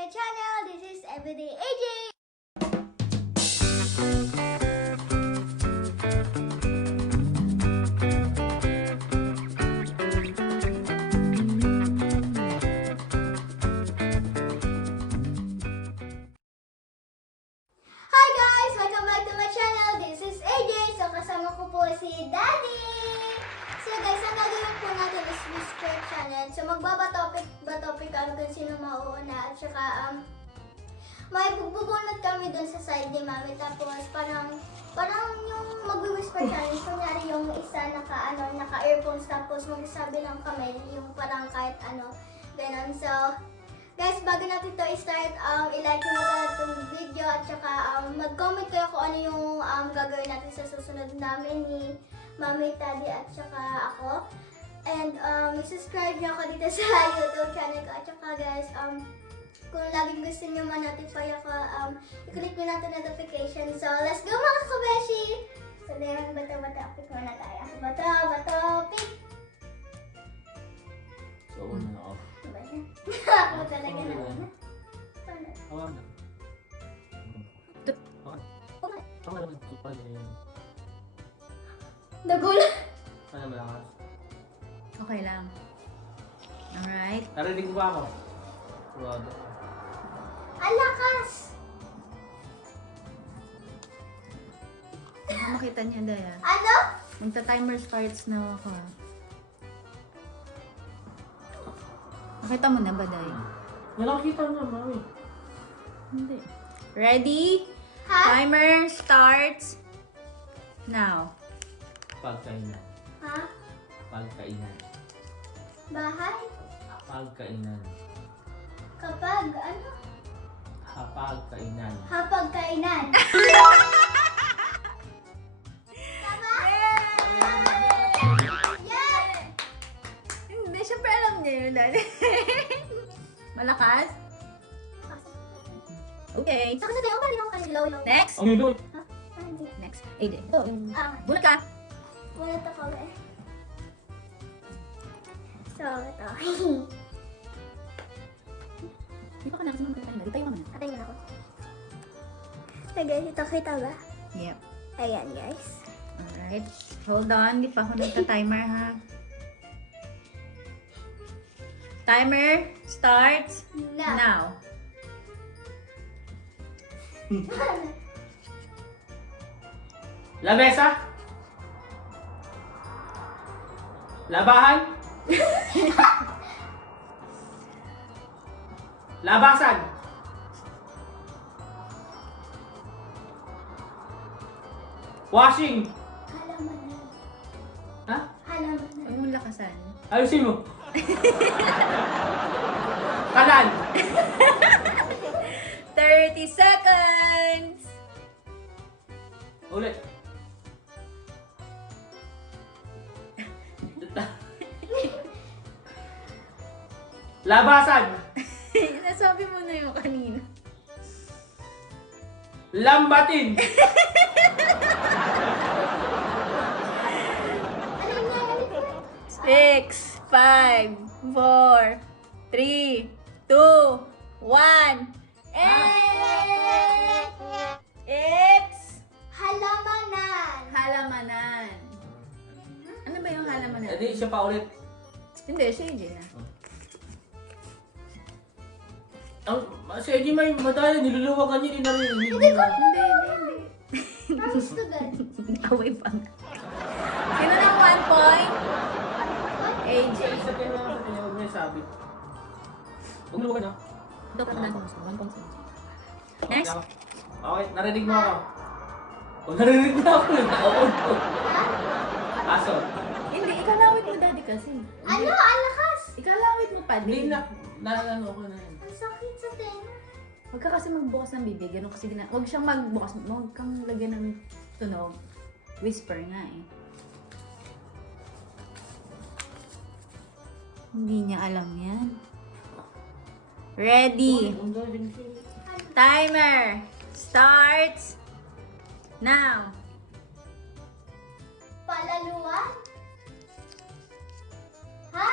my channel. This is Everyday AJ. Hi guys! Welcome back to my channel. This is AJ. So kasama ko po si Daddy. So guys, ang gagawin po natin is whisper challenge. So magbaba-topic kami kung sino mauuna. At saka may bubunot kami dun sa side ni Mami. Tapos parang yung mag-whisper challenge. Kunyari yung isa naka-earphones. Tapos magsasabi lang kami yung parang kahit ano. Ganon. So guys, bago natin ito i-start, i-like nyo na itong video at saka mag-comment kayo kung ano yung gagawin natin sa susunod namin ni Mami, Daddy at saka ako. And i-subscribe nyo ako dito sa YouTube channel ko. At saka guys, kung laging gusto nyo ma-notify ako, i-click nyo natin notification. So, let's go mga kabeshi! So, ngayon, bato-bato, pick muna tayo. Bato, pick! So, una na ako. Ako talaga na una. Awa na. Ako na naman kupal eh. Nagulat! Ano malakas? Okay lang. Alright. Narinig ko ba ako? Rod. Ang lakas! Baka makita niya, Daya. Ano? Magta-timer starts na ako. Nakita mo na ba, Day? Nakakita na, mami. Hindi. Ready? Ha? Timer starts now. Pagkainan. Ha? Pagkainan. Bahay? Pagkainan. Kapag ano? Hapagkainan. Hapagkainan. Tama? Yes! Hindi, syempre alam niya yun, Daddy. Malakas? Okay. Saka sa tayo, paano yung kanilaw? Next. Ang yun. Ha? Ah, hindi. Next. AJ. Oh, bunot ka. Wala to ko eh. So, ito. Hindi pa ka nakasunod ka tayo. Tayo ka muna. Atay mo na ako. So guys, ito kita ba? Yep. Ayan guys. Alright. Hold on. Hindi pa ako nagta-timer, ha? Timer starts now. Lamesa? Labahan? Labasan? Washing? Halamanan. Ha? Halamanan. Huwag mong lakasan. Ayusin mo. Kalan? 30 seconds! Ulit. Labasan? Nasabi mo na yung kanina. Lambatin? Ano nga? 6, 5, 4, 3, 2, 1. It's Halamanan. halamanan. Ano ba yung halamanan? Hindi, siya pa ulit. Hindi, si AJ na. Si Eddie may madaya, niluluwagan niya, hindi narinig. Hindi. Ang gusto gan. Away pa nga. Sino ng 1 point? AJ. Isa kayo na sa kanya, huwag niya sabi. Huwag nuluwagan na. Ito pa na 1 point. Next. Okay, narinig mo ako. Kung narinig mo ako, nakaon ko. Aso. Hindi, ikalawit mo, Daddy, kasi. Ano? Ang lakas. Ikalawit mo pa Hindi din. na, ko na yun. Ang sakit sa tenga. Huwag ka kasi magbukas ng bibig. Ganun kasi huwag siyang magbukas. Huwag kang lagyan ng tunog. Whisper nga eh. Hindi niya alam yan. Ready. Timer starts now. Palaluan? Ha?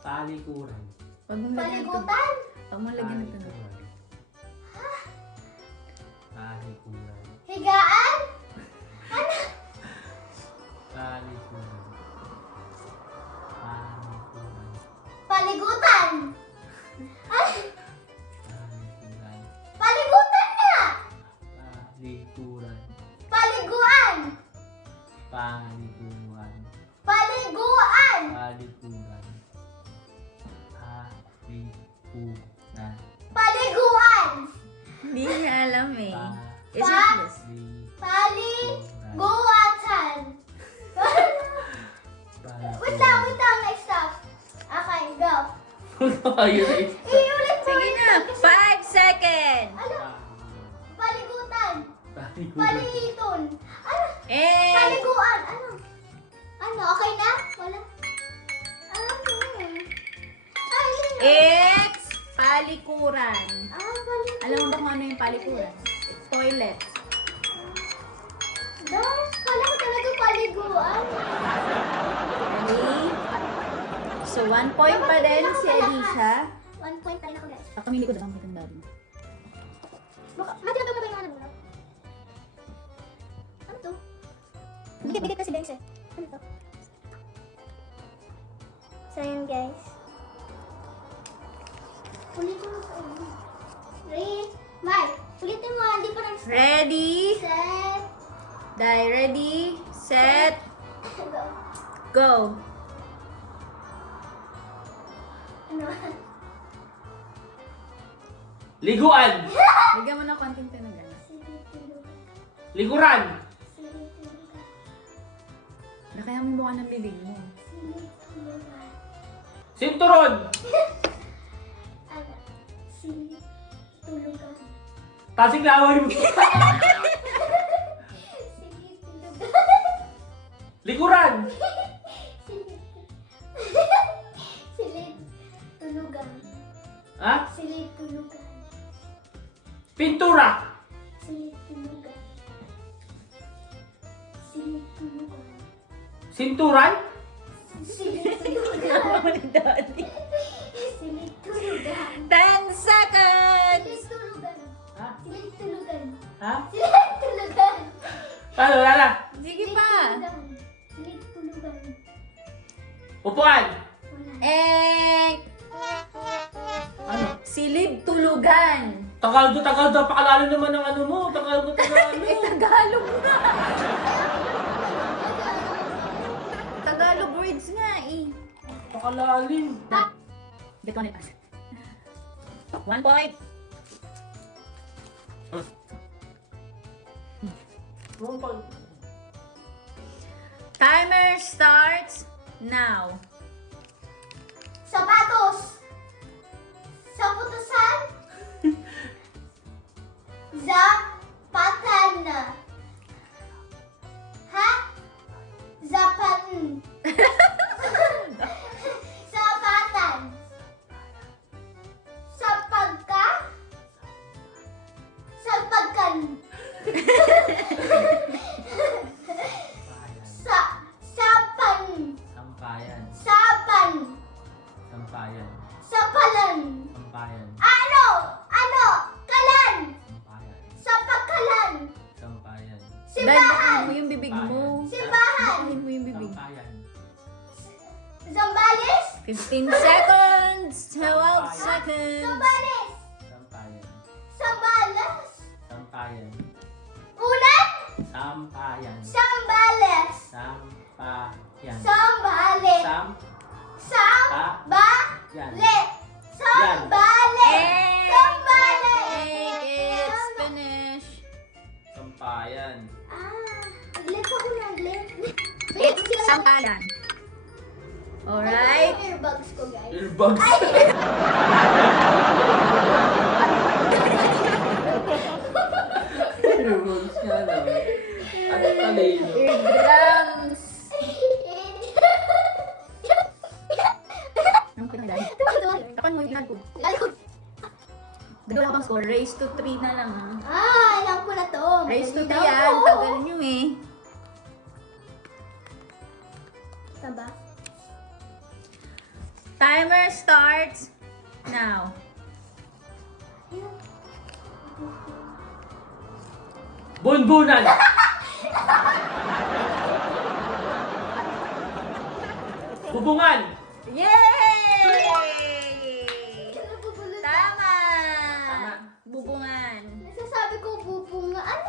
Talikuran. Huwag mong lagyan ng tunog. Paligutan? Huwag mong lagyan ng tunog. Talikuran. Palikuran. Higaan? Ano? Palikuran. Palikuran. Paligutan? Ano? Palikuran. Paligutan na! Palikuran. Paliguan! Palikuran. Paliguan! Palikuran. Palikuran. Paliguan! Hindi niya alam eh. Is Pa- it this? Paliguatan! Wait lang, next stop. Okay, go. Ayun. Iulit mo. Sige na, 5 seconds. Ano? Paligutan. Palikuran. Paliton. Ano? And Paliguan. Ano? Ano? Okay na? Wala? Ano? Ay, sino? it's palikuran. Paliguan. Alam mo ba kung ano yung palikuran? Toilet. Dahil, kala ko talaga paliguan. Ready? So, 1 point pa din si Alicia. 1 point pa rin ako, guys. Ako hindi ko dapat makitang dami. Matiyag mo ba yung ano mo? Ano to? Bigit na si Benz eh. Ano to? So yun guys. Ulit ko na sa inyo. Mark, ulitin mo, hindi pa nag-set. Ready? Die. Ready? Set. Go. Go. Ano? Liguan. Bigyan mo ng konting tinagal. Likuran. Nakaya mo mukha ng bibig mo. Sinturon. Ano? Tulugan. Tasing laway mo. Tulugan. Likuran. Silid tulugan. Ha? Silid tulugan. Pintura. Silid tulugan. Silid tulugan. Sinturan. Silid tulugan. Daddy. Silid tulugan. 10 seconds! Silid tulugan. Ha? Silid tulugan. Ha? Silid tulugan. Paano? Wala na. Sige pa. Silid tulugan. Upuan. Wala. Ano? Silid tulugan. Tagalog. Napakalalim naman ng ano mo. Tagalog. Tagalog nga. Tagalog words nga eh. Napakalalim. Get one pass. 1 point. Timer starts now. Sapatos. Saputusan. Zapatan. Ha? Zapatan. Sapatan. Sapagka. Sapagkan. Sapan. Sampayan. Sapan. Sampayan. Sapalan. Sampayan. Ano? Ano? Kalan. Sampayan. Sapakalan. Sampayan. Simbahan. mo yung bibig mo. Simbahan. Dahin mo yung bibig. Sampayan. Zambales. 15 seconds. 12 seconds. Zambales. Sampayan. Sambalas. Sampayan. Ulan. Sampayan. Sambales. Sampayan. Sambales. Sampayan. Sambales. Sambales. It's finished. Sampayan. Naglit ako ng glit. It's sampalan. Alright. Earbuds ko, guys. Earbuds. Earbuds nga lang. At talino. Eardrums. Ano ka na dahil? Kapan mo yung ginag ko? Dalawa bang score? Race to 3 na lang ha. Alam ko na to. Race to 3 Madali daw yan. to. Tagal nyo eh. Taba? Timer starts now. Bunbunan. Bubungan. Yay! Ano bubulot? Tama! Tama. Bubungan. Nasasabi ko bubunga. Ano?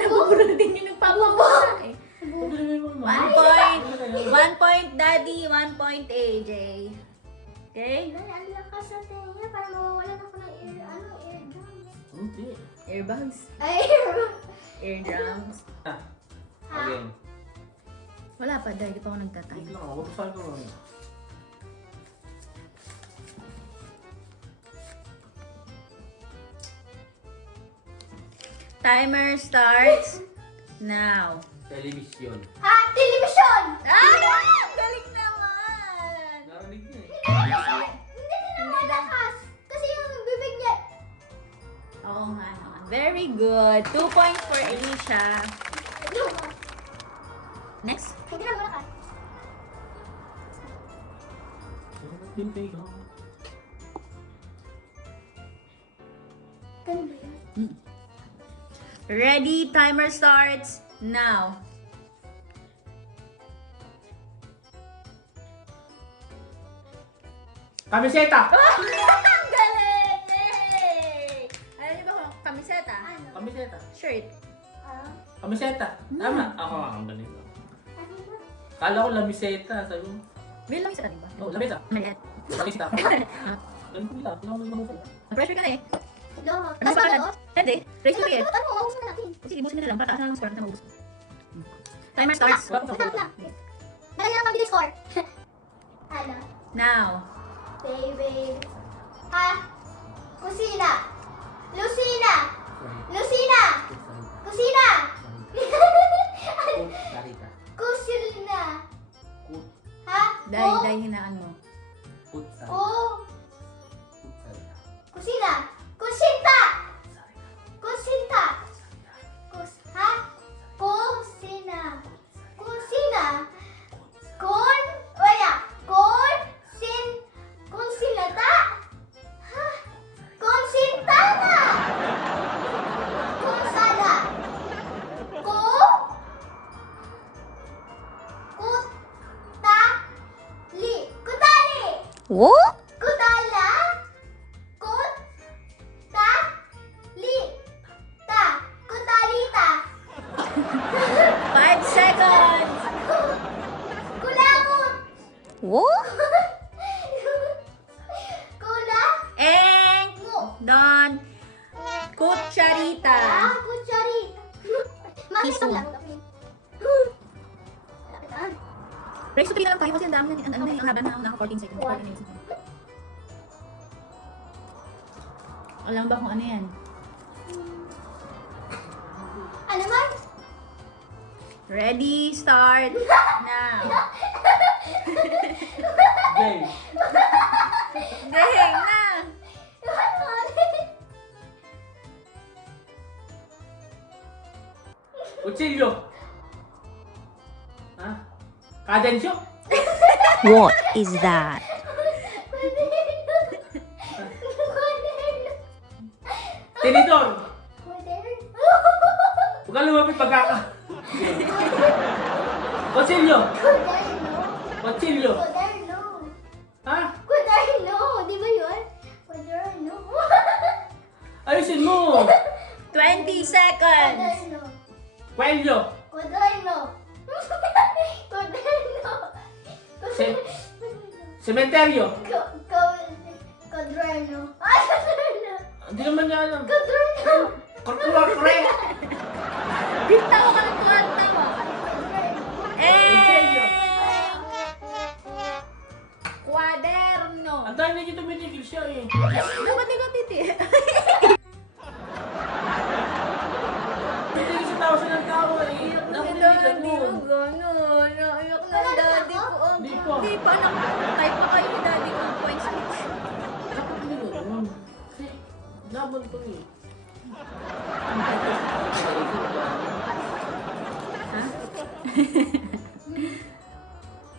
Nabubulot din yung nagpapabunga eh. One 1 point Daddy, 1 point AJ. Okay? Ay, ang lakas sa tenga. Parang mawawalan ako ng ear drums. Hindi. Airbags. Ay, Air drums. Ah, ha? again. Wala pa, dahil di pa ako Wait nagtatime. lang, ako pa ko. Timer starts now. Television. Ha? Television! Ah! Galing naman! Narinig niya eh. Hindi na malakas. Kasi yung bibig niya. Oo nga naman. Very good. 2 points for Alicia. Next. Hindi na malakas. Ganun ba yun? Ready? Timer starts now. Kamiseta! Ang galing! Yay! Alam niyo ba kung kamiseta? Ano? Kamiseta. Shirt. Ah? Kamiseta. Tama. Ako ang galing ko. Ano ba? Kala ko lamiseta. Sabi mo. Real kamiseta, di ba? Oh, lamesa. Maliit. Lamiseta. Ah, Ganun ko nila. Tinawag mo mo. pressure ka na eh. Loho. Ano Tapos ba ano? kalan? Hindi. Race to eh. Ano? Maubos na natin. Sige, busin na lang. Para taas na ang score na maubos. Timer starts Wait lang. Dali na mag score. Ano? now. Baby. Ha? Kusina. Lucina. Lucina. Kusina. Sarita. Kusina. Kut. Ha? Dahil hinaan mo. Kut. Sarita. O. Kut. Sarita. Kusina. Kusinta. Sarita. Kusinta. Sarita. Ha? Kusina. Kusina. Kun. Wala. Kunsinata. Ha? Kunsintana. Kunsala. Ku. Kutali. Kutali. What? Kutala. Kut. Ta. Li. Ta. Kutalita. 5 seconds. Kulangot. What? Kula. And Mo. done. Kutsarita. Kutsarita. Makita Piso. lang. Race to 3 na lang tayo kasi ang dami na ano na yung haba na naka 14 seconds. 14 minutes. Alam ba kung ano yan? Ano man? Ready, start, now. Game. Dahil na. Kutsilyo. Ha? Kadensyo. What is that? Tinidor. Huwag ka lumapit pagkaka. Kutsilyo. Kutsilyo. Kuderno. Ha? Kuderno. Di ba yun? Kuderno. Ayusin mo. 20 seconds. Kuderno. Kwelyo. Kuderno. Kuderno. Se- Sementeryo. Kuderno. Ay, kuderno. Hindi naman niya alam. Kuderno. Kurkure. Bitaw ka ng tuwanta mo. Kutsilyo. Kwaderno. Ang dami na dito tumitigil siya eh. Dapat di ka titi. Tumitigil sa tao siya ng tao eh. Iyak na kumitigil Hindi mo. mo gano'n. Naiyak ng daddy ko. Hindi pa. Hindi pa. Type pa kayo ni daddy ko. Points each. Dapat hindi gano'n. Kasi laban to eh. Ha?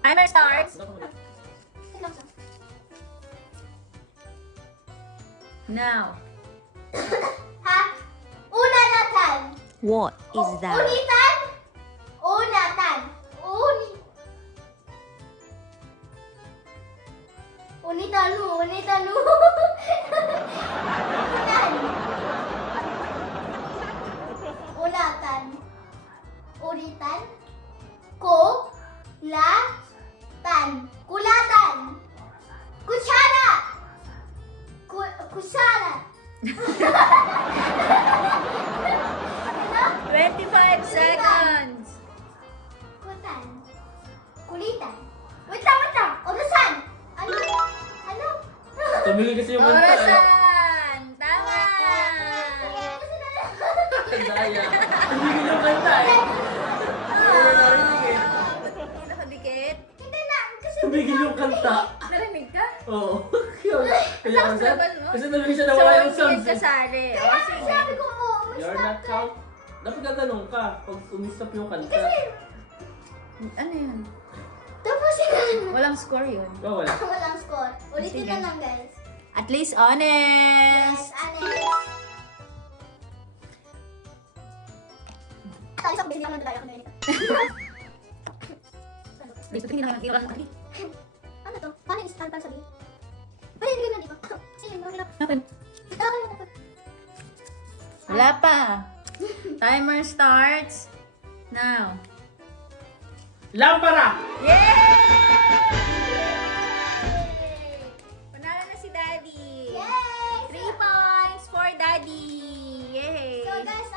Timer starts now. Ha? Una natal. What is that? Unitan. Unatan. Unitanu. Unitanu. Unan. Unatan. Unitan. Kulatan. Kulatan. Kutsara. Kusara. 25 seconds! Kutan. Kulitan. Wait lang. Orasan. Ano? Tumigil kasi yung kanta. Orasan! Tama! Daya. Tumigil yung kanta eh. Wala narinig eh. Nakadikit? Hindi na. Kasi Tumigil yung kanta. Narinig ka? Oo. Kaya Ang kasi, laban mo. kasi nabigil siya nawala yung So, sounds hindi eh. kasali. O, kaya sige. sabi ko mo, may You're stop not ka. count. Dapat gaganong ka pag umistop yung kanta. Ano yun? Tapos yun. Walang score yun. Oh, wala. Walang score. Ulitin Sige. na lang guys. At least honest! Anes. Tayo sa busy lang ng tayo. Dito tingin lang ang iwan ng Ano to? Paano yung start sabihin? Pwede hindi na di ba? Sige, mahirap. Natin. Okay na. Wala pa. Timer starts now. Lampara! Yay! Panalo na si Daddy. Yay! 3 points for Daddy. Yay! So guys,